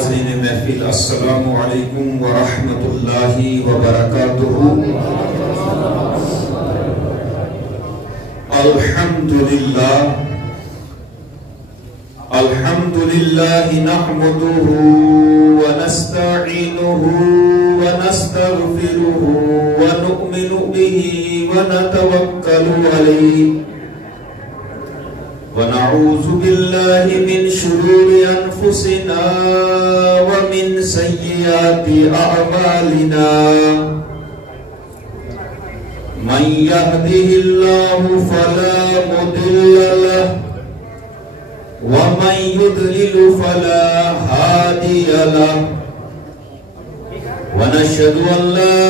ناظرین محفل السلام علیکم ورحمۃ اللہ وبرکاتہ۔ الحمدللہ نحمده ونستعینه ونستغفره ونؤمن به ونتوکل علیہ ونعوذ باللہ من شرور انفسنا ومن سیئات اعمالنا من يهده الله فلا مضل له ومن يضلل فلا هادي له ونشهد أن لا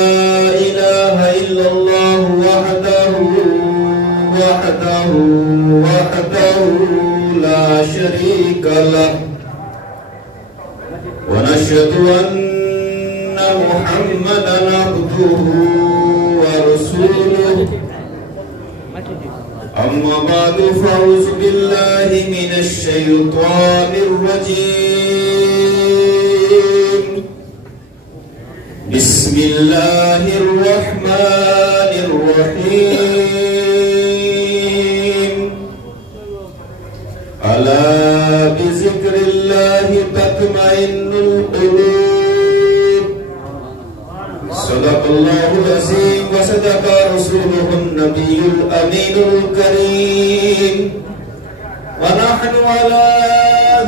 إله إلا الله وحده لا شريك له ونشهد أن محمدا عبده ورسوله أما بعد فأعوذ بالله من الشيطان الرجيم بسم الله الرحمن الرحيم ألا بذكر الله تطمئن القلوب صدق الله العظيم وصدق رسوله النبي الأمين الكريم ونحن على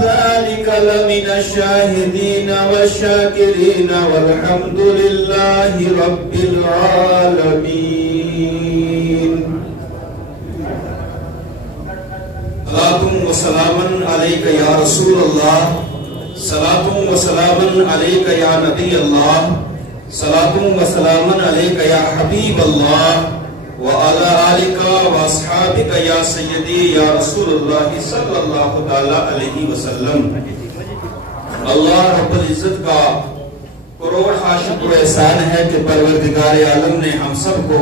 ذلك لمن الشاهدين والشاكرين والحمد لله رب العالمين۔ صلاة وسلام عليك يا رسول الله، صلاة وسلام عليك يا نبي الله، صلاة وسلام عليك يا حبيب الله وعلى آلك واصحابك يا سيدي يا رسول الله صلی اللہ تعالی علیہ وسلم۔ اللہ رب العزت کا کروڑ شکر و احسان ہے کہ پروردگار عالم نے ہم سب کو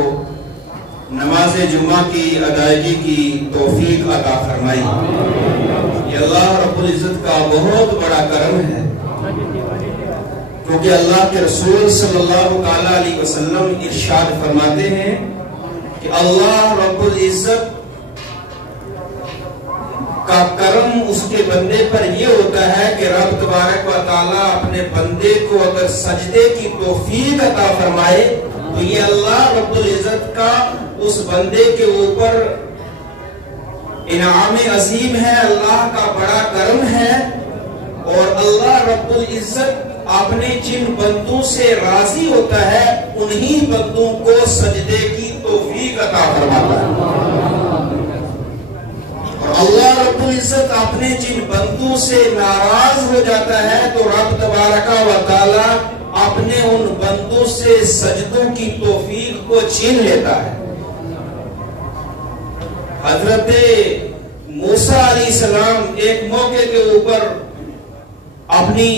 نماز جمعہ کی ادائیگی کی توفیق عطا فرمائی۔ یہ اللہ رب العزت کا بہت بڑا کرم ہے، کیونکہ اللہ کے رسول صلی اللہ علیہ وسلم ارشاد فرماتے ہیں کہ اللہ رب العزت کا کرم اس کے بندے پر یہ ہوتا ہے کہ رب تبارک و تعالیٰ اپنے بندے کو اگر سجدے کی توفیق عطا فرمائے تو یہ اللہ رب العزت کا اس بندے کے اوپر انعام عظیم ہے، اللہ کا بڑا کرم ہے۔ اور اللہ رب العزت اپنے جن بندوں سے راضی ہوتا ہے انہی بندوں کو سجدے کی توفیق عطا فرماتا ہے، اور اللہ رب العزت اپنے جن بندوں سے ناراض ہو جاتا ہے تو رب تبارک و تعالی اپنے ان بندوں سے سجدوں کی توفیق کو چھین لیتا ہے۔ حضرت موسیٰ علیہ السلام ایک موقع کے اوپر اپنی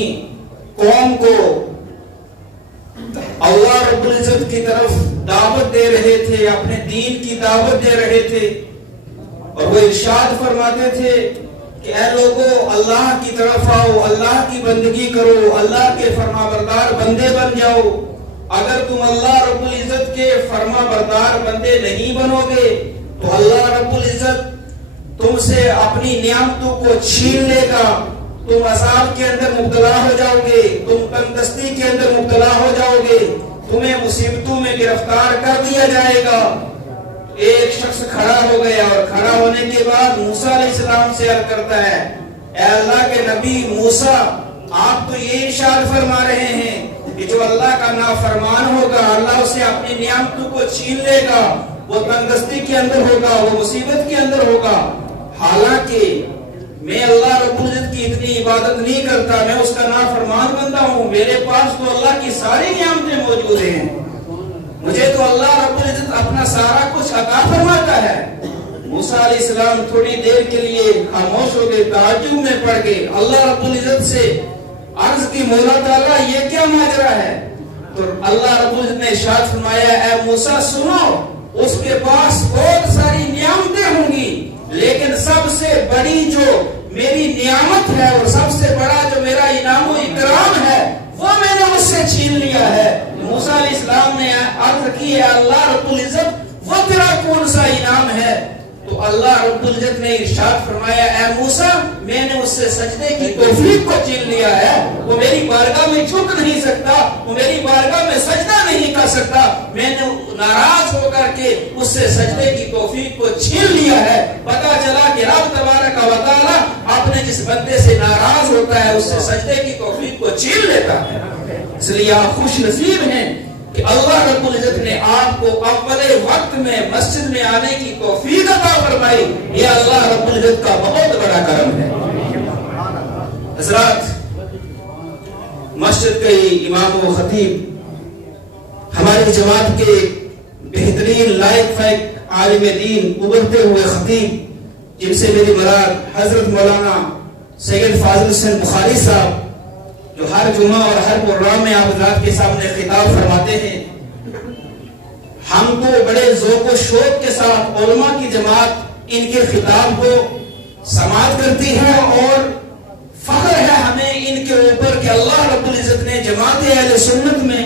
قوم کو اللہ رب العزت کی طرف دعوت دے رہے تھے، اپنے دین کی دعوت دے رہے تھے، اور وہ ارشاد فرماتے تھے کہ اے لوگو اللہ کی طرف آؤ، اللہ کی بندگی کرو، اللہ کے فرما بردار بندے بن جاؤ۔ اگر تم اللہ رب العزت کے فرما بردار بندے نہیں بنو گے تو اللہ رب العزت تم سے اپنی نعمتوں کو چھین لے گا، تم عذاب کے اندر مبتلا ہو جاؤ گے، تم تنگدستی کے اندر مبتلا ہو جاؤ گے، تمہیں مصیبتوں میں گرفتار کر دیا جائے گا۔ ایک شخص کھڑا ہو گیا اور کھڑا ہونے کے بعد موسیٰ علیہ السلام سے عرض کرتا ہے، اے اللہ کے نبی موسیٰ، آپ تو یہ ارشاد فرما رہے ہیں کہ جو اللہ کا نافرمان ہوگا اللہ اسے اپنی نعمتوں کو چھین لے گا، وہ تنگدستی کے اندر ہوگا، وہ مصیبت کے اندر ہوگا۔ حالانکہ میں اللہ رب العزت کی اتنی عبادت نہیں کرتا، میں اس کا نافرمان بندہ ہوں، میرے پاس تو اللہ کی ساری نعمتیں موجود ہیں، مجھے تو اللہ رب العزت اپنا سارا کچھ عطا فرماتا ہے۔ موسیٰ علیہ السلام تھوڑی دیر کے لیے خاموش ہو گئے، تعجب میں پڑ گئے، اللہ رب العزت سے عرض کی، مولا تعالیٰ یہ کیا ماجرا ہے؟ تو اللہ رب العزت نے ارشاد فرمایا، اے موسیٰ سنو، اس کے پاس بہت ساری نعمتیں ہوں گی، لیکن سب سے بڑی جو میری نعمت ہے اور سب سے بڑا جو میرا انعام و اکرام سے چھین لیا ہے۔ موسیٰ علیہ السلام نے عرض کی ہے اللہ رب العزت وہ تیرا کون سا انعام ہے؟ تو اللہ رب العزت نے ارشاد فرمایا اے موسیٰ میں نے اس سے سجدے کی توفیق کو چھین لیا ہے، وہ میری بارگاہ میں جھک نہیں سکتا، وہ میری بارگاہ میں سجدہ نہیں کر سکتا، میں نے ناراض ہو کر کے اس سے سجدے کی توفیق کو چھین لیا ہے۔ پتا چلا کہ رب تبارک و تعالی اپنے جس بندے سے ناراض ہوتا ہے اس سے سجدے کی توفیق کو چھین لیتا ہے۔ اس لیے آپ خوش نصیب ہیں کہ اللہ رب العزت نے آپ کو اول وقت میں مسجد میں آنے کی توفیق عطا فرمائی، یہ اللہ رب العزت کا بہت بڑا کرم ہے۔ حضرات، مسجد کے امام و خطیب ہماری جماعت کے بہترین لائق فائق عالم دین ابھرتے ہوئے خطیب جن سے میری مراد حضرت مولانا سید فاضل حسین بخاری صاحب جو ہر جمعہ اور ہر پروگرام میں آپ حضرات کے سامنے خطاب فرماتے ہیں، ہم کو بڑے ذوق و شوق کے ساتھ علماء کی جماعت ان کے خطاب کو سماعت کرتی ہے اور فخر ہے ہمیں ان کے اوپر کہ اللہ رب العزت نے جماعت اہل سنت میں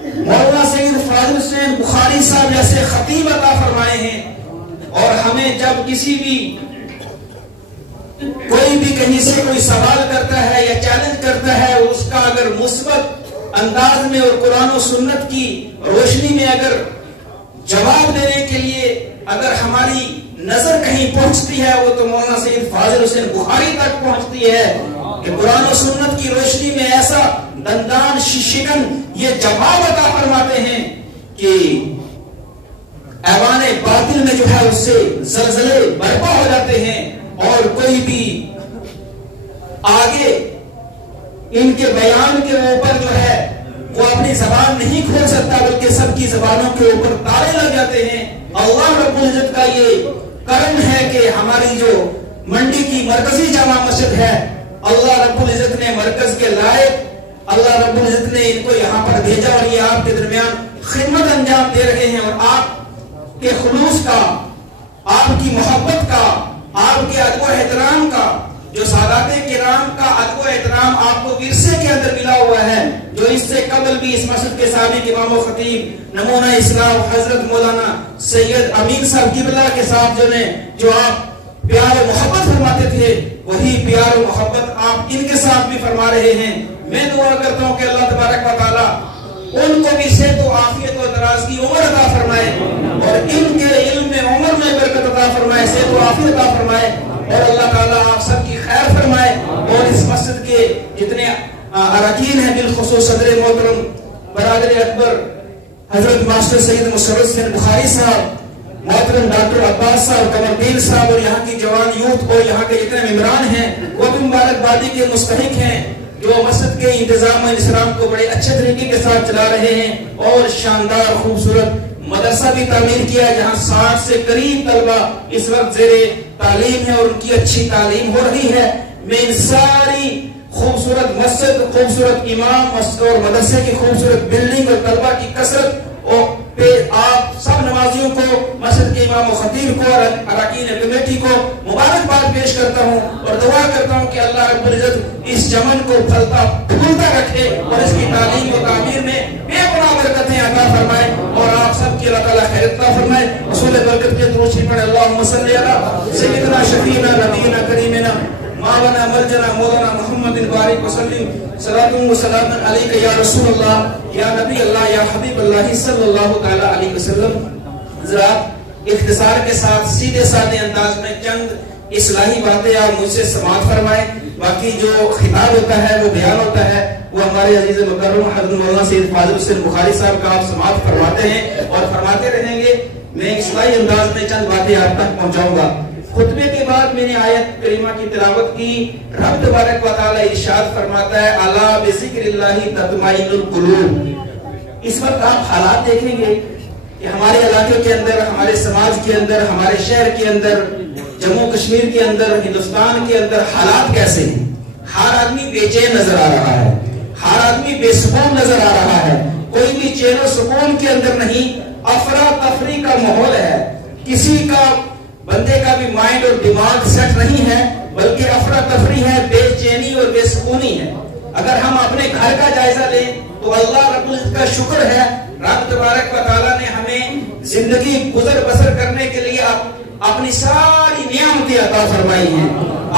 مولانا سید فاضل حسین بخاری صاحب جیسے خطیب عطا فرمائے ہیں، اور ہمیں جب کسی بھی کوئی بھی کہیں سے کوئی سوال کرتا ہے یا چیلنج کرتا ہے اس کا اگر مثبت انداز میں اور قرآن و سنت کی روشنی میں اگر جواب دینے کے لیے اگر ہماری نظر کہیں پہنچتی ہے وہ تو مولانا سید فاضل حسین بخاری تک پہنچتی ہے کہ قرآن و سنت کی روشنی میں ایسا دندان ششکن یہ جواب عطا فرماتے ہیں کہ ایوان باطل میں جو ہے اس سے زلزلے برپا ہو جاتے ہیں، اور کوئی بھی آگے ان کے بیان کے اوپر جو ہے وہ اپنی زبان نہیں کھول سکتا بلکہ سب کی زبانوں کے اوپر تالے لگ جاتے ہیں۔ اللہ رب العزت کا یہ کرم ہے کہ ہماری جو منڈی کی مرکزی جامع مسجد ہے، اللہ رب العزت نے مرکز کے لائق اللہ رب العزت نے ان کو یہاں پر بھیجا اور یہ آپ کے درمیان خدمت انجام دے رہے ہیں، اور آپ کے خلوص کا، آپ کی محبت کا، آپ کے ادب و احترام کا، جو سادات کرام کا ادب و احترام آپ کو ورثے کے اندر ملا ہوا ہے، جو اس سے قبل بھی اس مسجد کے سابق امام و خطیب نمونہ اسلام حضرت مولانا سید امین صاحب قبلہ کے ساتھ جو آپ پیار و محبت فرماتے تھے وہی پیار و محبت آپ ان کے ساتھ بھی فرما رہے ہیں۔ میں دعا کرتا ہوں کہ اللہ تبارک و تعالی ان کو بھی صحت و عافیت و دراز کی عمر عطا فرمائے اور ان کے علم میں عمر میں برکت عطا فرمائے، صحت و عافیت عطا فرمائے، اور اللہ تعالیٰ آپ سب کی خیر فرمائے، اور اس مسجد کے جتنے اراکین ہیں بالخصوص صدر محترم برادر اکبر حضرت ماسٹر سید مسرت حسین بخاری صاحب، محترم ڈاکٹر عباس صاحب، قمر الدین صاحب، اور یہاں کی جوان یوتھ اور یہاں کے جتنے ممبران ہیں وہ بھی مبارکبادی کے مستحق ہیں، جو مسجد کے انتظام و انصرام کو بڑے اچھے طریقے کے ساتھ چلا رہے ہیں، اور شاندار خوبصورت مدرسہ بھی تعمیر کیا ہے جہاں 60 سے قریب طلبہ اس وقت زیر تعلیم ہے اور ان کی اچھی تعلیم ہو رہی ہے۔ میں ان ساری خوبصورت مسجد، خوبصورت امام اور مدرسے کی خوبصورت بلڈنگ اور طلبہ کی کثرت پہ آپ سب نمازیوں کو، مسجد کے امام و خطیب کو اور اراکین کمیٹی کو مبارکباد پیش کرتا ہوں اور دعا کرتا ہوں کہ اللہ رب العزت اس چمن کو پھلتا پھولتا رکھے اور اس کی تعلیم و تعمیر میں بے پناہ برکتیں عطا فرمائے، اور آپ سب کی اللہ تعالیٰ خیر عطا فرمائے۔ رسول برکت کے درود شریف پڑھیں، اللہم صلی علی سیدنا شفیعنا نبینا کریمنا مولانا مرجنا مولانا محمد بارک وسلم، صلاۃ و سلام علیک یا رسول اللہ یا نبی اللہ یا حبیب اللہ صلی اللہ تعالی علیہ وسلم۔ حضرات، اختصار کے ساتھ سیدھے سادے انداز میں چند اصلاحی باتیں آپ مجھ سے سماعت فرمائیں، باقی جو خطاب ہوتا ہے وہ بیان ہوتا ہے وہ ہمارے عزیز مکرم حضرت مولانا سید فاضل حسین بخاری صاحب کا آپ سماعت فرماتے ہیں اور فرماتے رہیں گے۔ میں اصلاحی انداز میں چند باتیں آپ تک پہنچاؤں گا۔ خطبے کے بعد میں نے آیت کریمہ کی تلاوت کی، رب تبارک و تعالی ارشاد فرماتا ہے الا بذکر اللہ تطمئن القلوب۔ اس وقت آپ حالات دیکھیں گے کہ ہمارے علاقے کے اندر، ہمارے سماج کے اندر، ہمارے شہر کے اندر، جموں کشمیر کے اندر، ہندوستان کے اندر حالات کیسے ہیں۔ ہر آدمی بے چین نظر آ رہا ہے، ہر آدمی بے سکون نظر آ رہا ہے، کوئی بھی چین و سکون کے اندر نہیں، افراتفری کا ماحول ہے، کسی کا بندے کا بھی مائنڈ اور دماغ سیٹ نہیں ہے، بلکہ افراتفری ہے، بے چینی اور بے سکونی ہے۔ اگر ہم اپنے گھر کا جائزہ لیں تو اللہ رب العزت کا شکر ہے، رب تبارک و تعالیٰ نے ہمیں زندگی گزر بسر کرنے کے لیے اپنی ساری نعمتیں عطا فرمائی ہیں۔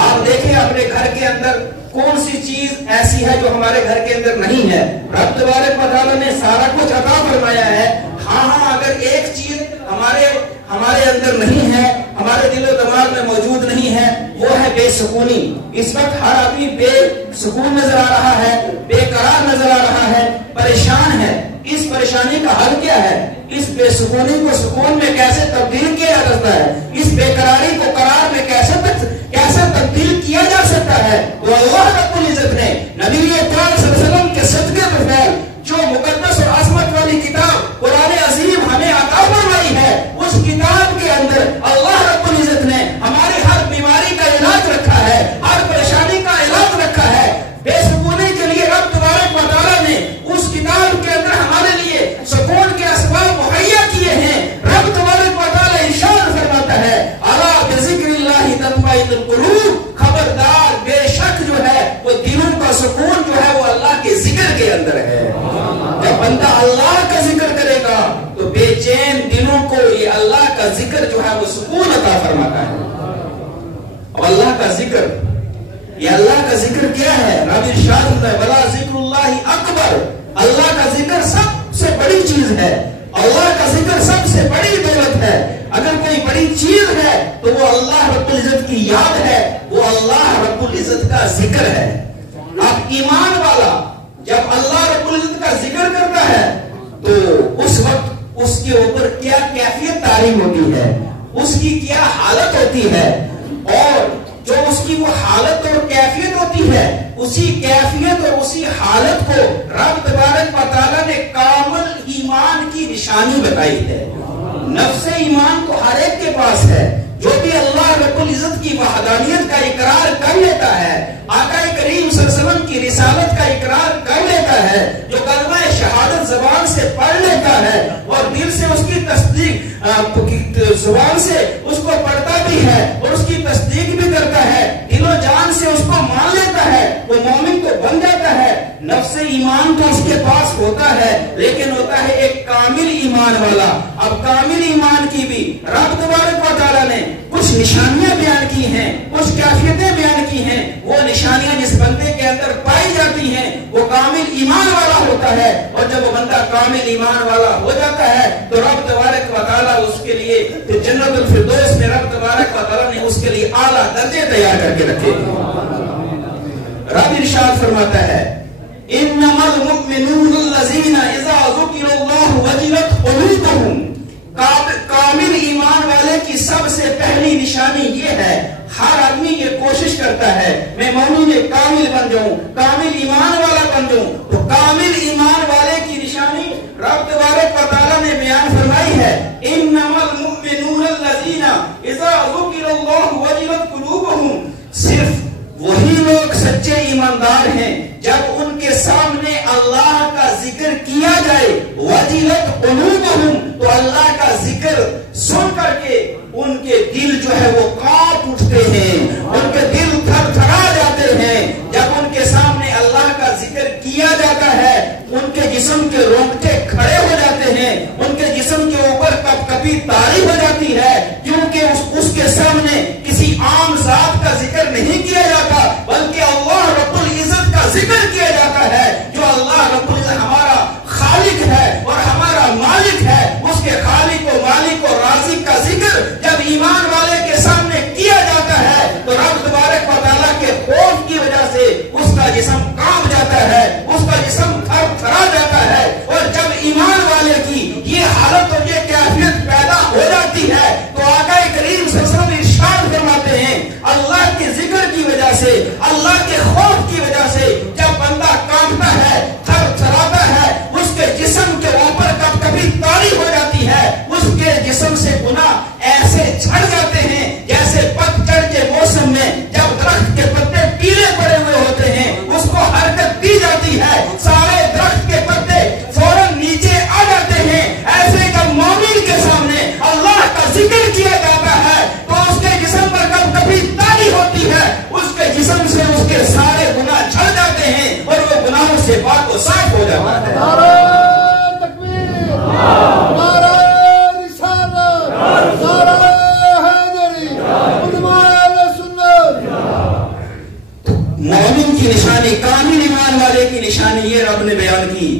آپ دیکھیں اپنے گھر کے اندر کون سی چیز ایسی ہے جو ہمارے گھر کے اندر نہیں ہے؟ رب تبارک و تعالیٰ نے سارا کچھ عطا فرمایا ہے۔ ہاں اگر ایک چیز ہمارے اندر نہیں ہے، ہمارے دل و دماغ میں موجود نہیں ہے، وہ ہے بے سکونی۔ اس وقت ہر آدمی بے سکون نظر آ رہا ہے، بے قرار نظر آ رہا ہے، پریشان ہے۔ اس پریشانی کا حل کیا ہے؟ اس بے سکونی کو سکون میں کیسے تبدیل کیا جا سکتا ہے؟ اس بے قراری کو قرار میں کیسے تبدیل کیا جا سکتا ہے؟ تو اللہ رب العزت نے نبی پاک صلی اللہ علیہ وسلم کے صدقے پر جو مقدس اور عظمت والی کتاب قرآن عظیم ہمیں عطا فرمائی ہے، اس کتاب کے اندر اللہ رب العزت نے ہماری ہر بیماری کا علاج رکھا ہے، ہر پریشانی کا علاج رکھا ہے۔ بے سکونی کے لیے رب تبارک و تعالیٰ نے اس کتاب کے اندر ہمارے لیے سکون کے اسباب مہیا کیے ہیں۔ رب تبارک و تعالیٰ ارشاد فرماتا ہے، الا بذکر اللہ تطمئن القلوب، خبردار بے شک جو ہے وہ دلوں کا سکون جو ہے وہ اللہ کے ذکر کے اندر ہے۔ جب بندہ اللہ کا ذکر کرے گا تو بے چین دلوں کو یہ اللہ کا ذکر جو ہے وہ سکون عطا فرماتا ہے۔ اور اللہ کا ذکر، یہ اللہ کا ذکر کیا ہے؟ رب ارشاد ہوتا ہے، بلا ذکر اللہ اکبر، اللہ کا ذکر سب سے بڑی چیز ہے، اللہ کا ذکر سب سے بڑی دولت ہے۔ اگر کوئی بڑی چیز ہے تو وہ اللہ رب العزت کی یاد ہے، وہ اللہ رب العزت کا ذکر ہے۔ اب ایمان والا جب اللہ رب العزت کا ذکر کرتا ہے تو اس وقت اس کے اوپر کیا کیفیت طاری ہوتی ہے، اس کی کیا حالت ہوتی ہے، اور جو اس کی وہ حالت اور کیفیت ہوتی ہے، اسی کیفیت اور اسی حالت کو رب تبارک و تعالیٰ نے کامل ایمان کی نشانی بتائی ہے۔ نفس ایمان تو ہر ایک کے پاس ہے، جو بھی اللہ رب العزت کی وحدانیت کا اقرار کر لیتا ہے، آقا کریم صلی اللہ علیہ وسلم کی رسالت کا اقرار کر لیتا ہے، جو کلمہ شہادت زبان سے پڑھ لیتا ہے اور دل سے اس کی تصدیق زبان سے اس کو پڑھتا بھی ہے اور اس کی تصدیق بھی کرتا ہے، دل و جان سے اس کو مان لیتا ہے، وہ مومن تو بن جاتا ہے۔ نفس ایمان تو اس کے پاس ہوتا ہے، لیکن ہوتا ہے ایک کامل ایمان والا۔ اب کامل ایمان کی بھی رب تبارک و تعالیٰ نے کچھ نشانیاں بیان کی ہیں، کچھ کیفیتیں بیان کی ہیں۔ وہ نشانیاں جس بندے کے اندر پائی جاتی ہیں وہ کامل ایمان والا ہوتا ہے، اور جب وہ بندہ کامل ایمان والا ہو جاتا ہے تو رب تبارک و تعالیٰ اس کے لیے جنت الفردوس میں رب تبارک و تعالیٰ نے اس کے لیے اعلیٰ درجے تیار کر کے رکھے۔ رب ارشاد فرماتا ہے، انما المؤمنون الذین اذا ذکر اللہ وجلت قلوبہم، کامل ایمان والے کی سب سے پہلی نشانی یہ ہے، ہر آدمی یہ کوشش کرتا ہے میں مومن کامل بن جاؤں، کامل ایمان والا بن جاؤں۔ تو کامل ایمان والے کی نشانی رب تبارک و تعالیٰ نے بیان فرمائی ہے، انما المؤمنون الذین اذا ذکر اللہ وجلت قلوبہم، صرف وہی لوگ سچے ایماندار ہیں جب ان کے سامنے اللہ کا ذکر کیا جائے، وجلت قلوبہم، تو اللہ کا ذکر سن کر کے ان کے دل جو ہے وہ کانپ اٹھتے ہیں، ان کے دل تھر تھرا جاتے ہیں۔ جب ان کے سامنے اللہ کا ذکر کیا جاتا ہے ان کے جسم کے رونگٹے کھڑے ہو جاتے ہیں، ان کے جسم کے اوپر کب کبھی طاری ہو جاتی ہے، کیونکہ اس کے سامنے کسی عام ذات کا ذکر نہیں کیا جاتا بلکہ اللہ رب العزت کا ذکر کیا جاتا ہے، جو اللہ رب العزت ہمارا خالق ہے اور ہمارا مالک ہے۔ اس کے خالق و مالک و رازق کا ذکر جب ایمان والے کے سامنے کیا جاتا ہے تو رب تبارک و تعالیٰ کے خوف کی وجہ سے اس کا جسم کانپ جاتا ہے، اس کا جسم تھر تھرا جاتا ہے۔ اور جب ایمان والے کی یہ حالت اور یہ کیفیت پیدا ہو جاتی ہے تو آقا کریم صلی اللہ علیہ وسلم ارشاد فرماتے ہیں، اللہ کے ذکر کی وجہ سے، اللہ کے خوف کی وجہ سے جب بندہ کانپتا ہے، تھر تھراتا ہے، اس کے جسم کے اوپر کب کبھی طاری ہو جاتی ہے، اس کے جسم سے گناہ ایسے جھڑ جاتے ہیں جیسے پتجھڑ کے موسم میں جب درخت کے پتے پیلے پڑے ہوئے ہوتے ہیں، اس کو حرکت دی جاتی ہے، سارے درخت کے پتے فوراً نیچے آ جاتے ہیں سے پاک و صاف ہو جاتا ہے۔ نعرہ تکبیر، نعرہ رسالت، نعرہ حیدری، علماء اہل سنت۔ مومن کی نشانی، کامل ایمان والے کی نشانی یہ رب نے بیان کی،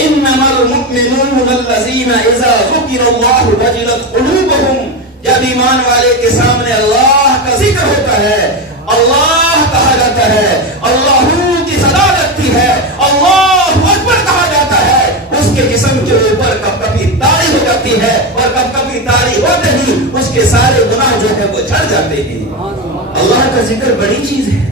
انما المؤمنون الذین اذا ذکر اللہ وجلت قلوبہم۔ جب ایمان والے کے سامنے اللہ کا ذکر ہوتا ہے، اللہ کہا جاتا ہے، اللہ کی صدا لگتی ہے، اللہ اکبر کہا جاتا ہے، اس کے جسم کے اوپر کب کبھی تاری ہو جاتی ہے، اور کب کبھی تاری ہوتے ہی اس کے سارے گناہ جو ہے وہ جھڑ جاتے ہیں۔ اللہ کا ذکر بڑی چیز ہے،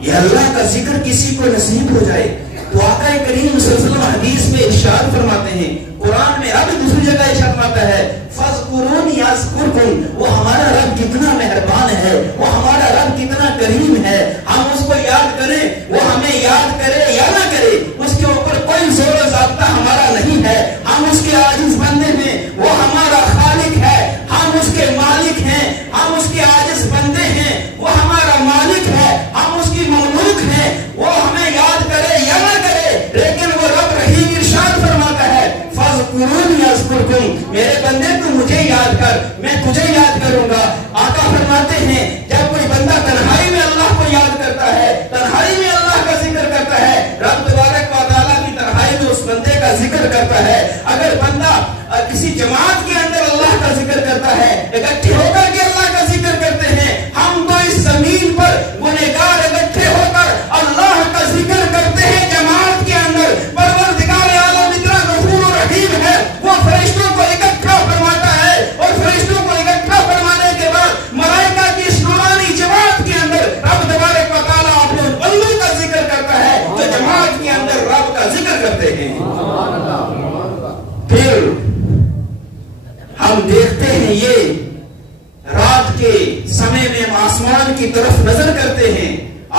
یہ اللہ کا ذکر کسی کو نصیب ہو جائے تو آقا کریم صلی اللہ علیہ وسلم حدیث میں ارشاد فرماتے ہیں، قرآن میں اب دوسری جگہ ارشاد فرماتا ہے، فَاذْكُرُونِي أَذْكُرْكُمْ، وہ ہمارا رب کتنا مہربان ہے، وہ ہمارا رب کتنا کریم ہے، ہم اس کو یاد کریں، وہ ہمیں یاد کرے یا نہ کرے اس کے اوپر کوئی زور و ضابطہ ہمارا نہیں ہے، ہم اس کے عاجز بندے ہیں، وہ ہمارا خالق ہے، ہم اس کے مالک ہیں، ہم اس کے عاجز بندے ہیں، وہ ہمارا مالک ہے، ہم اس کی مملوک ہیں، وہ ہمیں یاد کرے یا نہ کرے، لیکن وہ رب رحیم ارشاد فرماتا ہے، فَاذْكُرُونِي أَذْكُرْكُمْ، میرے بندے تو مجھے یاد کر، میں تجھے یاد کروں گا۔ آقا فرماتے ہیں جب کوئی بندہ تنہائی میں اللہ کو یاد کرتا ہے، تنہائی میں اللہ کا ذکر کرتا ہے، رب تبارک و تعالیٰ کی تنہائی میں اس بندے کا ذکر کرتا ہے۔ اگر بندہ کسی جماعت کے اندر اللہ کا ذکر کرتا ہے، اکٹھے ہو کر کے اللہ کا ذکر کرتے ہیں، ہم تو اس زمین پر گنہگار اکٹھے ہو کر اللہ کا ذکر کرتے ہیں جماعت کے اندر، پروردگار عالم اتنا غفور و رحیم ہے، وہ فرشتوں کو اکٹھا فرماتا ہے، اور فرشتوں کو اکٹھا فرمانے کے بعد ملائکہ کی اس نورانی جماعت کے اندر رب تبارک و تعالیٰ اپنے بندوں کا ذکر کرتا ہے جو جماعت کے اندر رب کا ذکر کرتے ہیں۔ پھر ہم دیکھتے ہیں یہ رات کے سمے میں ہم آسمان کی طرف نظر کرتے ہیں،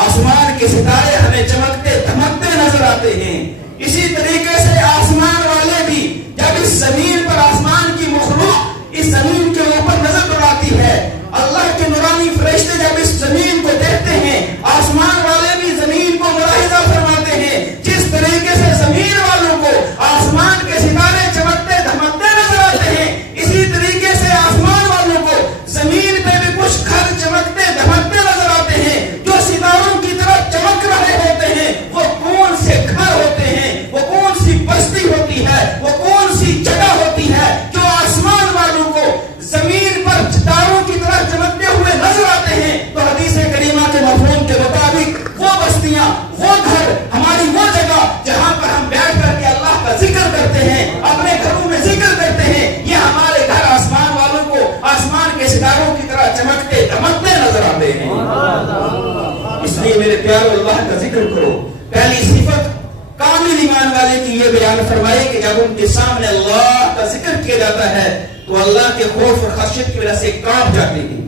آسمان کے ستارے ہمیں چمکتے دھمکتے نظر آتے ہیں۔ اسی طریقے سے آسمان والے بھی جب اس زمین پر آسمان کی مخلوق اس زمین کے اوپر نظر دوڑاتی ہے، اللہ کے نورانی فرشتے جب اس زمین کو دیکھتے ہیں، آسمان والے بھی زمین کو ملاحظہ فرماتے ہیں، جس طریقے سے زمین والوں کو آسمان کے ستارے چمکتے دھمکتے نظر آتے ہیں، اسی طریقے سے آسمان والوں کو زمین پہ بھی کچھ گھر چمکتے دھمکتے نظر آتے ہیں، جو ستاروں کی طرف چمک رہے ہوتے ہیں۔ وہ کون سے گھر ہوتے ہیں، وہ کون سی بستی ہوتی ہے، وہ کون سی جگہ ہوتی ہے جو آسمان والوں کو زمین پر ستاروں کی طرح چمکتے ہوئے نظر آتے ہیں؟ تو حدیث کریمہ کے مفہوم کے مطابق وہ بستیاں، وہ گھر، ہماری وہ جگہ جہاں پر ہم بیٹھ کر کے اللہ کا ذکر کرتے ہیں، اپنے گھروں میں ذکر کرتے ہیں، یہ ہمارے گھر آسمان والوں کو آسمان کے ستاروں کی طرح چمکتے دھمکتے نظر آتے ہیں۔ اس لیے میرے پیارو اللہ کا ذکر کرو۔ پہلی صفت کامل ایمان والے کی یہ بیان فرمائے کہ جب ان کے سامنے اللہ کا ذکر کیا جاتا ہے تو اللہ کے خوف اور خشیت کی وجہ سے کانپ جاتے ہیں۔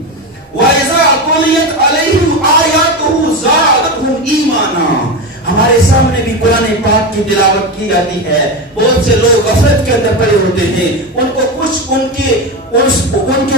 وَإِذَا تُلِيَتْ عَلَيْهِمْ آيَاتُهُ زَادَتْهُمْ إِيمَانًا، ہمارے سامنے بھی قرآن پاک کی تلاوت کی جاتی ہے، بہت سے لوگ غفلت کے اندر پڑے ہوتے ہیں، ان کو کچھ ان کے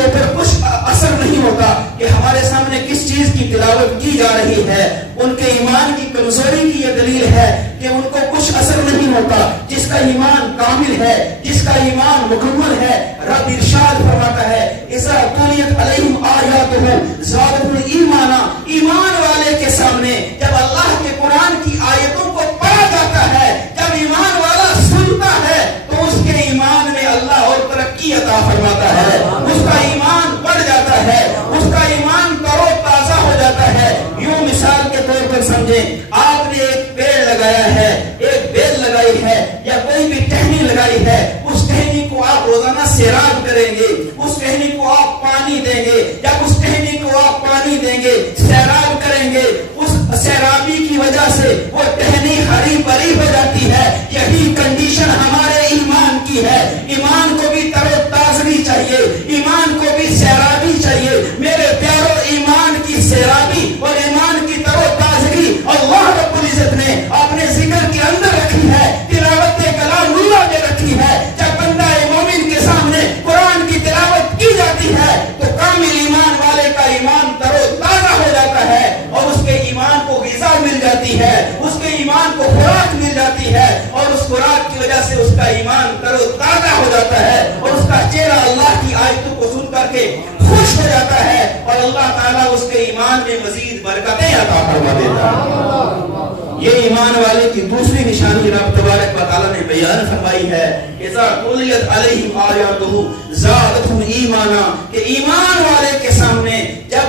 اوپر کچھ اثر نہیں ہوتا کہ ہمارے سامنے کس چیز کی تلاوت کی جا رہی ہے۔ ان کے ایمان کی کمزوری کی یہ دلیل ہے کہ ان کو کچھ اثر نہیں ہوتا۔ جس کا ایمان کامل ہے، جس کا ایمان مکمل ہے، رب ارشاد فرماتا ہے اذا تلیت علیہم آیاتہ زادتہم ایمانا، ایمان والے کے سامنے جب اللہ کے قرآن کی آیتوں کو پڑھا جاتا ہے، جب ایمان والا سنتا ہے تو اس کے ایمان میں اللہ اور ترقی عطا فرماتا ہے، اس کا ایمان بڑھ جاتا ہے، اس کا ایمان تر و تازہ ہو جاتا ہے۔ یوں مثال کے طور پر سمجھیں، آپ نے ایک پیڑ لگایا ہے، ایک بیل لگائی ہے، یا کوئی بھی ٹہنی لگائی ہے، اس ٹہنی کو آپ روزانہ سیراب کریں گے، اس ٹہنی کو آپ پانی دیں گے، جب اس ٹہنی کو آپ پانی دیں گے، سیراب کریں گے، اس سیرابی کی وجہ سے وہ ٹہنی ہری بھری ہو جاتی ہے۔ یہی کنڈیشن ہمارے ایمان کی ہے۔ ایمان کو بھی تر و تازگی چاہیے، ایمان کو بھی سیرابی چاہیے۔ میرے پیارو، ایمان کی سیرابی اور ایمان کی تر و تازگی اللہ رب العزت نے اپنے ذکر کے اندر رکھی ہے، تلاوت کلام اللہ میں رکھی ہے۔ جب بندہ مومن کے سامنے قرآن کی تلاوت کی جاتی ہے تو کامل ایمان والے کا ایمان تر و تازہ ہو جاتا ہے، اور اس کے ایمان کو غذا مل جاتی ہے، اس کے ایمان کو خوراک مل جاتی ہے اور اس خوراک کی وجہ سے اس کا ایمان تر و تازہ ہو جاتا ہے اور اس کا چہرہ اللہ کی آیتوں کو سن کر کے خوش ہو جاتا ہے اور اللہ تعالیٰ اس کے ایمان میں مزید برکتیں عطا فرما دیتا ہے۔ یہ ایمان والے کی دوسری نشانی رب تبارک و تعالیٰ نے بیان فرمائی ہے، اذا تلیت علیہم آیاتہ زادتہم ایمانا، کہ ایمان والے کے سامنے جب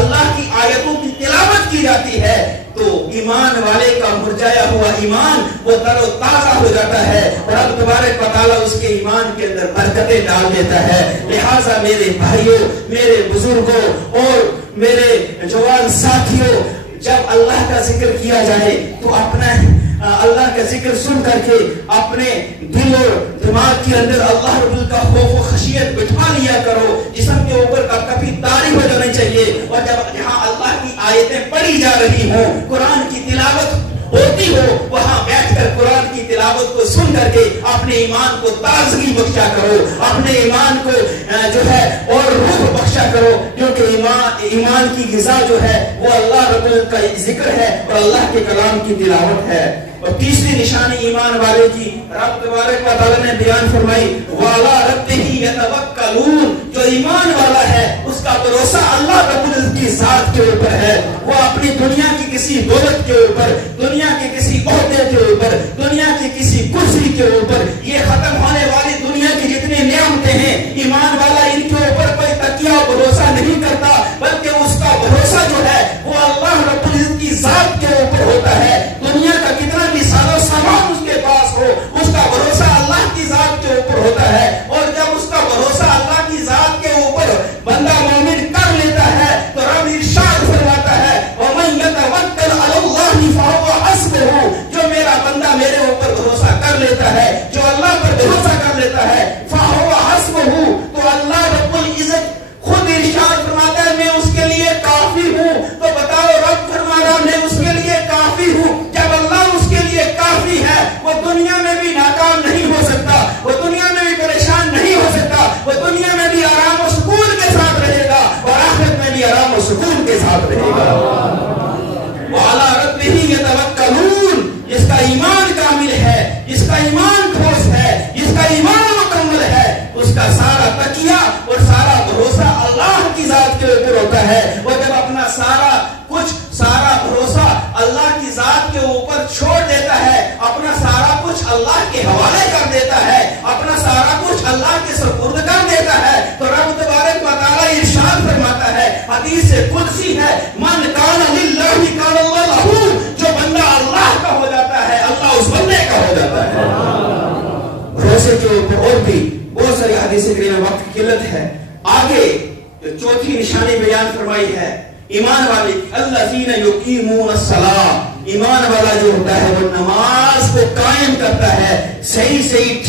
اللہ کی آیتوں کی تلاوت کی جاتی ہے تو ایمان والے کا مرجایا ہوا ایمان وہ تر و تازہ ہو جاتا ہے اور رب تبارک و تعالیٰ اس کے ایمان کے اندر برکتیں ڈال دیتا ہے۔ لہٰذا میرے بھائیوں، میرے بزرگوں اور میرے جوان ساتھیوں، جب اللہ کا ذکر کیا جائے تو اپنا اللہ کا ذکر سن کر کے اپنے دل اور دماغ کے اندر اللہ رب کا خوف و خشیت بٹھا لیا کرو، جسم کے اوپر کا کبھی طاری ہو جانا چاہیے، اور جب یہاں اللہ کی آیتیں پڑھی جا رہی ہوں، قرآن کی تلاوت ہوتی ہو، وہاں بیٹھ کر قرآن کی تلاوت کو سن کر کے اپنے ایمان کو تازگی بخشا کرو، اپنے ایمان کو جو ہے اور روح بخشا کرو، کیونکہ ایمان کی غذا جو ہے وہ اللہ رب کا ذکر ہے اور اللہ کے کلام کی تلاوت ہے۔ اور تیسری نشانی ایمان والے کی رب تبارک و تعالیٰ نے بیان فرمائی، وَعَلَىٰ رَبِّهِ يَتَوَكَّلُونَ، جو ایمان والا ہے اس کا بھروسہ اللہ رب العزت کی ذات کے اوپر ہے، وہ اپنی دنیا کی کسی دولت کے اوپر، دنیا کے کسی عہدے کے اوپر، دنیا کی کسی کرسی کے اوپر، یہ ختم ہونے والی دنیا کی جتنی نعمتیں ہیں، ایمان والا ان کے اوپر کوئی تکیہ و بھروسہ نہیں کرتا، بلکہ اس کا بھروسہ جو ہے وہ اللہ رب العزت کی ذات کے اوپر ہوتا ہے۔ دنیا کا کتنا بھی سارا سامان اس کے پاس ہو، اس کا بھروسہ اللہ کی ذات کے اوپر ہوتا ہے، اور جب اس کا بھروسہ اللہ کی ذات کے اوپر بندہ مومن کر لیتا ہے تو رب ارشاد فرماتا ہے، وَمَن يَتَوَكَّلْ عَلَى اللَّهِ فَهُوَ حَسْبُهُ، جو میرا بندہ میرے اوپر بھروسہ کر لیتا ہے، جو اللہ پر بھروسہ کر لیتا ہے، فَهُوَ حَسْبُهُ، تو اللہ رب العزت خود ارشاد فرماتا ہے میں اس کے لیے کافی ہوں۔ تو بتاؤ رب فرما رہا میں اس کے لیے کافی ہوں، جب اللہ اس کے لیے کافی ہے وہ دنیا میں بھی ناکام نہیں ہو سکتا، وہ دنیا میں بھی پریشان نہیں ہو سکتا، وہ دنیا میں بھی آرام و سکون کے ساتھ رہے گا اور آخرت میں بھی آرام و سکون کے ساتھ رہے گا۔ وَعَلَىٰ رَبِّهِ يَتَوَكَّلُونَ، جس کا ایمان کامل ہے، جس کا ایمان ٹھوس ہے، جس کا ایمان مکمل ہے، اس کا سارا تکیہ اور سارا بھروسہ اللہ کی ذات کے اوپر ہوتا ہے۔ وہ جب اپنا سارا بھروسہ اللہ کی ذات کے اوپر چھوڑ دیتا ہے، اپنا سارا کچھ اللہ کے حوالے کر دیتا ہے، اپنا سارا کچھ اللہ کے سپرد کر دیتا ہے، تو رب تبارک و تعالیٰ ارشاد فرماتا ہے، حدیث قدسی ہے، من کان للہ کان اللہ لہ، جو بندہ اللہ کا ہو جاتا ہے اللہ اس بندے کا ہو جاتا ہے۔ بھروسے کے اوپر اور بھی بہت ساری حدیث کریمہ، وقت کی قلت ہے، آگے جو چوتھی نشانی بیان فرمائی ہے ایمان والے کی، الذین یقیمون الصلاۃ، ایمان والا جو ہوتا ہے وہ نماز کو قائم کرتا ہے، صحیح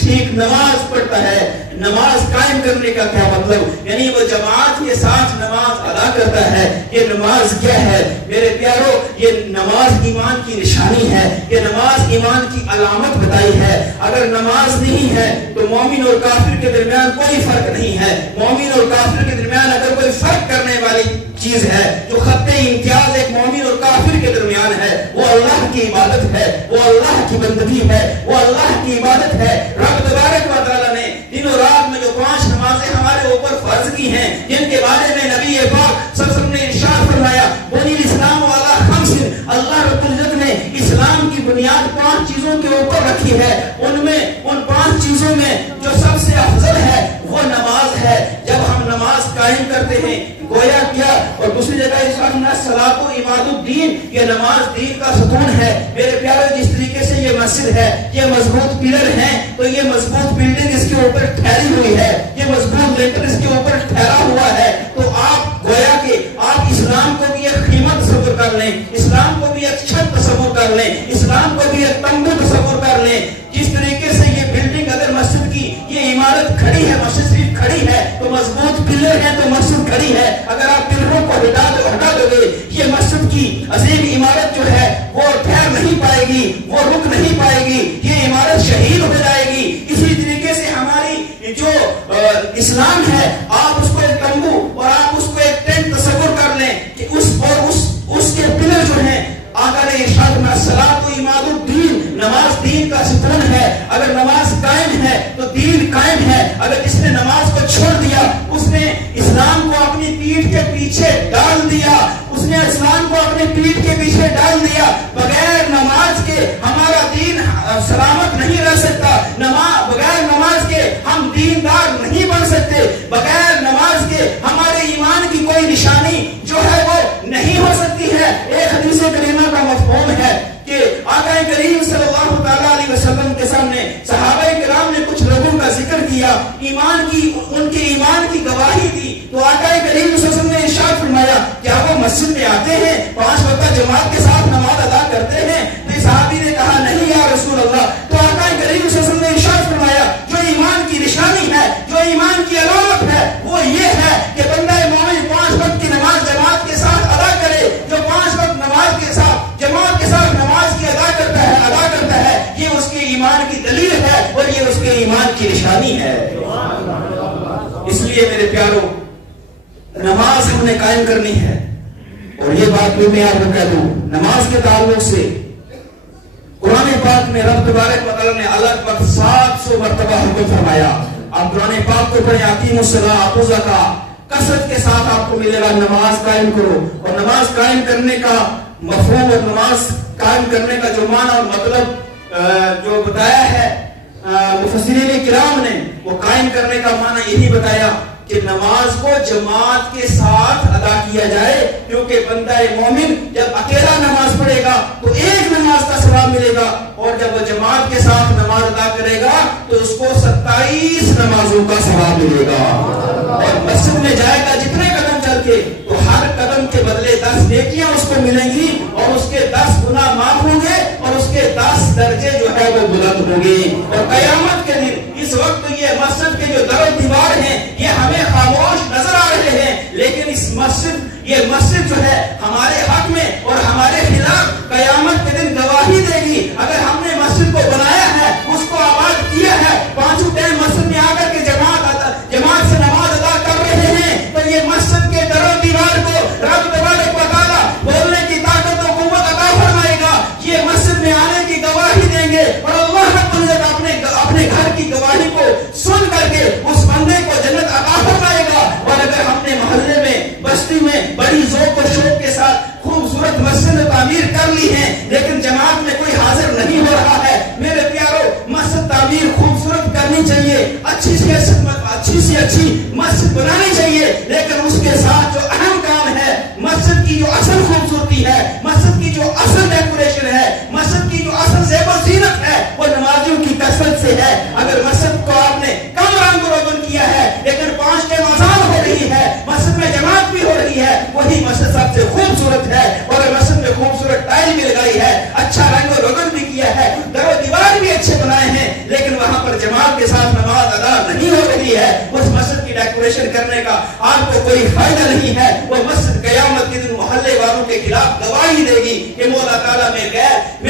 ٹھیک نماز پڑھتا ہے۔ نماز قائم کرنے کا کیا مطلب؟ یعنی وہ جماعت کے ساتھ نماز ادا کرتا ہے۔ یہ نماز کیا ہے میرے پیارو؟ یہ نماز ایمان کی نشانی ہے، یہ نماز ایمان کی علامت بتائی ہے۔ اگر نماز نہیں ہے تو مومن اور کافر کے درمیان کوئی فرق نہیں ہے۔ مومن اور کافر کے درمیان اگر کوئی فرق کرنے والی چیز ہے، جو خط امتیاز ایک مومن اور کافر کے درمیان ہے، وہ اللہ کی عبادت ہے، وہ اللہ کی بندگی ہے، وہ اللہ کی عبادت ہے۔ رب تبارک و تعالیٰ نے دن و رات میں جو 5 نمازیں ہمارے اوپر فرض کی ہیں، جن کے بارے میں نبی پاک صلی اللہ علیہ وسلم نے ارشاد فرمایا، بنی الاسلام والا خمس، اللہ رب العزت نے اسلام کی بنیاد 5 چیزوں کے اوپر رکھی ہے، ان 5 چیزوں میں جو سب سے افضل ہے وہ نماز ہے۔ جب ہم نماز قائم کرتے ہیں گویا کیا، اور دوسری جگہ ارشاد ہے صلاۃ و عماد الدین، یہ نماز دین کا ستون ہے۔ میرے پیارے جس طریقے سے یہ مسجد ہے، یہ مضبوط پلر ہیں، تو یہ مضبوط بلڈنگ اس کے اوپر ٹھہری ہوئی ہے، یہ مضبوط لینٹر اس کے اوپر ٹھہرا ہوا ہے، تو آپ گویا کہ آپ اسلام کو بھی ایک خیمہ تصور کر لیں، اسلام کو بھی ایک چھت تصور کر لیں، اسلام کو بھی ایک تمبو تصور کر لیں۔ جس طریقے سے یہ بلڈنگ اگر مسجد کی یہ عمارت کھڑی ہے، مسجد صرف کھڑی ہے تو مضبوط پلر ہے تو مسجد کھڑی ہے، اگر آپ پلروں کو ہٹا دو گے یہ مسجد کی عظیم عمارت جو ہے وہ ٹھہر نہیں پائے گی، وہ رک نہیں پائے گی، یہ عمارت شہید ہو جائے گی۔ اسی طریقے سے ہماری جو اسلام ہے، آپ اس کو ایک تمبو اور آپ اس کو ایک ٹینٹ تصور کر لیں کہ اس کے پلر جو ہیں، آقا نے ارشاد فرمایا صلاۃ و عماد الدین، نماز دین کا ستون ہے. اگر نماز قائم ہے تو دین قائم ہے. اگر جس نے نماز کو چھوڑ دیا اس نے اسلام کو اپنی پیٹھ کے پیچھے ڈال دیا. اس نے اسلام کو اپنی پیٹھ کے پیچھے ڈال دیا. بغیر نماز کے ہمارا دین سلامت نہیں رہ سکتا. بغیر نماز کے ہم دیندار نہیں بن سکتے. بغیر نماز کے ہمارے ایمان کی کوئی نشانی جو ہے وہ نہیں ہو سکتی ہے. ایک حدیث کریمہ کا مفہوم ہے کہ آقا کریم صلی اللہ تعالیٰ علیہ وسلم کے سامنے صحابہ کرام نے کچھ لوگوں کا ذکر کیا, ان کے ایمان کی گواہی دی. تو آقا کریم صلی اللہ علیہ وسلم نے ارشاد فرمایا کیا وہ مسجد میں آتے ہیں, 5 وقت جماعت کے ساتھ نماز ادا کرتے ہیں؟ تو صحابی نے کہا نہیں یا رسول اللہ. تو آقا کریم صلی اللہ علیہ وسلم نے ارشاد فرمایا جو ایمان کی نشانی ہے, جو ایمان کی علامت ہے وہ یہ ہے کہ بندہ مومن 5 وقت کی نماز جماعت کے ساتھ ادا کرے. جو 5 وقت نماز کے ساتھ جماعت کے ساتھ نماز کی ادا کرتا ہے یہ اس کے ایمان کی دلیل ہے اور یہ اس کے ایمان کی نشانی ہے. اس لیے میرے پیارو نماز ہم نے قائم کرنی ہے. اور یہ بات بھی میں آپ کو کہہ دوں, نماز کے تعلق سے قرآن پاک میں رب تبارک و تعالی نے الگ وقت 700 مرتبہ حکم فرمایا. آپ قرآن پاک کو پڑھیں, اقیموا الصلاۃ وآتوا الزکاۃ, کثرت کے ساتھ آپ کو ملے گا نماز قائم کرو. اور نماز قائم کرنے کا مفہوم اور نماز قائم کرنے کا جو معنی اور مطلب جو بتایا ہے مفسرین کرام نے, وہ قائم کرنے کا معنی یہی بتایا کہ نماز کو جماعت کے ساتھ ادا کیا جائے. کیونکہ بندہ مومن جب اکیلا نماز پڑھے گا تو ایک نماز کا ثواب ملے گا, اور جب وہ جماعت کے ساتھ نماز ادا کرے گا تو اس کو 27 نمازوں کا ثواب ملے گا. اور مسجد میں جائے گا جتنے قدم چل کے تو ہر قدم کے بدلے 10 نیکیاں اس کو ملیں گی, اور اس کے 10 گناہ معاف ہوں گے, اور اس کے 10 درجے جو ہے وہ بلند ہوں گے. اور قیامت کے دن اس وقت یہ مسجد کے جو در و دیوار ہیں یہ ہمیں خاموش نظر آ رہے ہیں, لیکن یہ مسجد جو ہے ہمارے حق میں اور ہمارے خلاف قیامت کے دن گواہی دے گی. اگر ہم نے مسجد کو بنایا ہے, اس کو آباد کیا ہے, 5 ٹائم مسجد میں آ کر کے جماعت سے نماز ادا کر رہے ہیں, تو یہ مسجد کے در و دیوار کو رب تبارک و تعالی بولنے کی طاقت و قوت عطا فرمائے گا. یہ مسجد میں آنے کی گواہی دیں گے, اور اللہ رب العزت اپنے گھر کی گواہی کو سن کر کے اس بندے کو جنت عطا فرمائے گا. اور اگر ہم نے محلے میں بستی میں بڑی ذوق و شوق کے ساتھ خوبصورت مسجد تعمیر کر لی ہے, لیکن جماعت میں کوئی حاضر نہیں ہو رہا ہے, میرے پیارو مسجد تعمیر خوبصورت کرنی چاہیے, اچھی سی اچھی مسجد بنانی چاہیے, لیکن اس کے ساتھ جو اہم کام ہے, مسجد کی جو اصل خوبصورتی ہے, مسجد کی جو اصل ڈیکوریشن ہے, مسجد کی جو اصل زیب و زینت ہے, وہ نمازیوں کی کثرت سے ہے. اگر مسجد کو آپ نے کم رنگ روگن کیا ہے لیکن 5 ٹائم اذان ہو رہی ہے, مسجد میں جماعت بھی ہو رہی ہے, وہی مسجد سب سے خوبصورت ہے. اور مسجد میں خوبصورت ٹائل بھی لگائی ہے, اچھا رنگ و روگن بھی کیا ہے, در و دیوار بھی اچھے بنائے ہیں, لیکن وہاں پر جماعت کے ساتھ نماز ادا نہیں ہو رہی ہے, اس مسجد کی ڈیکوریشن کرنے کا آپ کو کوئی فائدہ نہیں ہے. وہ مسجد قیامت کے دن محلے والوں کے خلاف گواہی دے گی کہ مولا تعالیٰ میں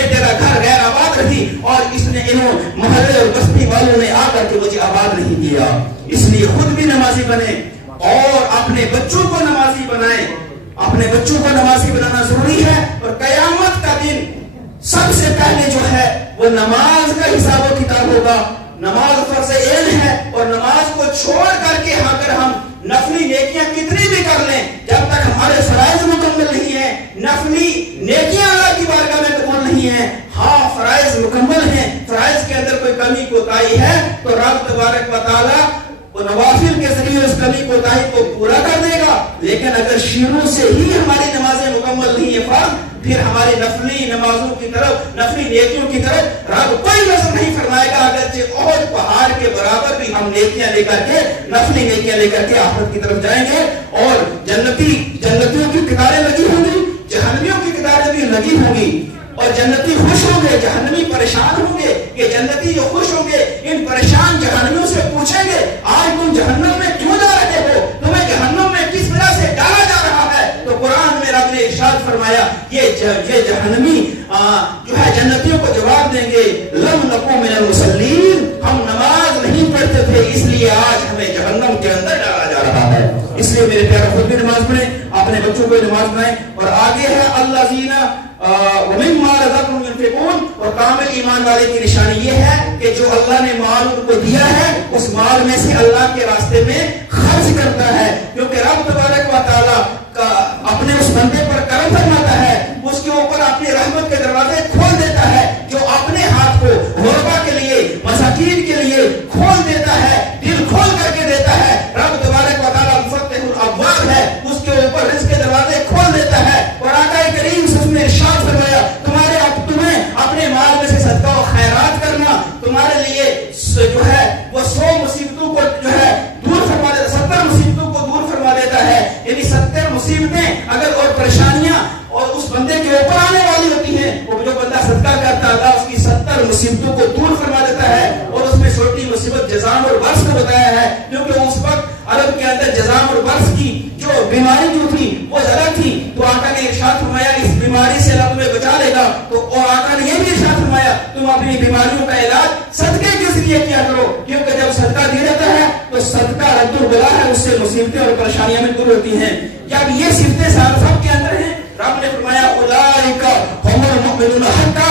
تیرا گھر غیر آباد رہی, اور اس نے انہوں محلے اور بستی والوں نے آ کر کے مجھے آباد نہیں کیا. اس لیے خود بھی نمازی بنے اور اپنے بچوں کو نمازی بنائیں. اپنے بچوں کو نمازی بنانا ضروری ہے. اور قیامت کا دن سب سے پہلے جو ہے وہ نماز کا حساب و کتاب ہوگا. نماز فرض عین ہے, اور نماز کو چھوڑ کر کے اگر ہم نفلی نیکیاں کتنی بھی کر لیں, جب تک ہمارے فرائض مکمل نہیں ہیں, نفلی نیکیاں اللہ کی بارگاہ میں قبول نہیں ہیں. ہاں فرائض مکمل ہیں, فرائض کے اندر کوئی کمی کوتاہی ہے تو رب تبارک و تعالی وہ نوافل کے ذریعے اس کمی کوتاہی کو پورا کر دے گا. لیکن اگر شروع سے ہی ہماری نمازیں مکمل نہیں ہیں فرض, پھر ہماری نفلی نمازوں کی طرف, نفلی نیکیوں کی طرف رب کوئی نظر نہیں فرمائے گا. اگرچہ احد پہاڑ کے برابر بھی ہم نیکیاں لے کر کے, نفلی نیکیاں لے کر کے آخرت کی طرف جائیں گے, اور جنتیوں کی قطاریں لگی ہوں گی, جہنمیوں کی قطاریں بھی لگی ہوں گی, اور جنتی خوش ہوں گے, جہنمی پریشان ہوں گے. کہ جنتی جو خوش ہوں گے ان پریشان جہنمیوں سے پوچھیں گے آج تم جہنم میں کیوں جا رہے ہو, تمہیں جہنم میں کس وجہ سے ڈالا جا رہا ہے. تو قرآن میں رب نے ارشاد فرمایا یہ جہنمی جو ہے جنتیوں کو جواب دیں گے لم نکو من المصلین, ہم نماز نہیں پڑھتے تھے اس لیے آج ہمیں جہنم کے اندر ڈالا جا رہا ہے. اس لیے میرے پیارے خود بھی نماز پڑھیں, اپنے بچوں کو نماز پڑھائیں. اور آگے ہے الذین وَمِمَّا رَزَقْنَاهُمْ يُنْفِقُونَ، اور کامل ایمان والے کی نشانی یہ ہے کہ جو اللہ نے مال ان کو دیا ہے اس مال میں سے اللہ کے راستے میں خرچ کرتا ہے، کیونکہ رب تبارک و تعالیٰ اپنے اس بندے پر کرم فرماتا ہے، اس کے اوپر اپنی رحمت کے دروازے کھول دیتا ہے، جو اپنے ہاتھ کو غربا کے لیے مساکین کے لیے کھول دیتا ہے، دل کھول کر کے دیتا ہے۔ رب تبارک و تعالیٰ مفتح الابواب ہے، اس کے اوپر رزق کے دروازے کھول دیتا ہے۔ اور آقا کریم صلی اللہ علیہ وسلم نے ارشاد فرمایا تمہیں اپنے مال میں سے صدقہ و خیرات کرنا تمہارے لیے جو ہے وہ 100 مصیبتوں کو جو ہے دور فرما دیتا، 70 مصیبتوں کو دور فرما دیتا ہے۔ یعنی 70 مصیبتیں اگر اور پریشانیاں اور اس بندے کے اوپر آنے والی ہوتی ہیں، وہ جو بندہ صدقہ کرتا ہے اللہ اس کی 70 مصیبتوں کو دور فرما دیتا ہے۔ اور اس میں چھوٹی مصیبت جزام اور برس کو بتایا ہے، کیونکہ اس وقت عرب کے اندر جزام اور برس کی جو بیماری جو تھی وہ زیادہ تھی، تو آقا نے ارشاد فرمایا اس بیماری سے اللہ تمہیں بچا لے گا۔ تو اور آقا نے یہ بھی ارشاد فرمایا تم اپنی بیماریوں کا علاج صدقے کے ذریعے کیا کرو، کیونکہ جب صدقہ دیا جاتا ہے تو صدقہ رد البلا ہے، اس سے مصیبتیں اور پریشانیاں میں دور ہوتی ہیں۔ جب یہ صفتیں سب کے اندر ہیں، رب نے فرمایا اولئک هم المؤمنون حقا،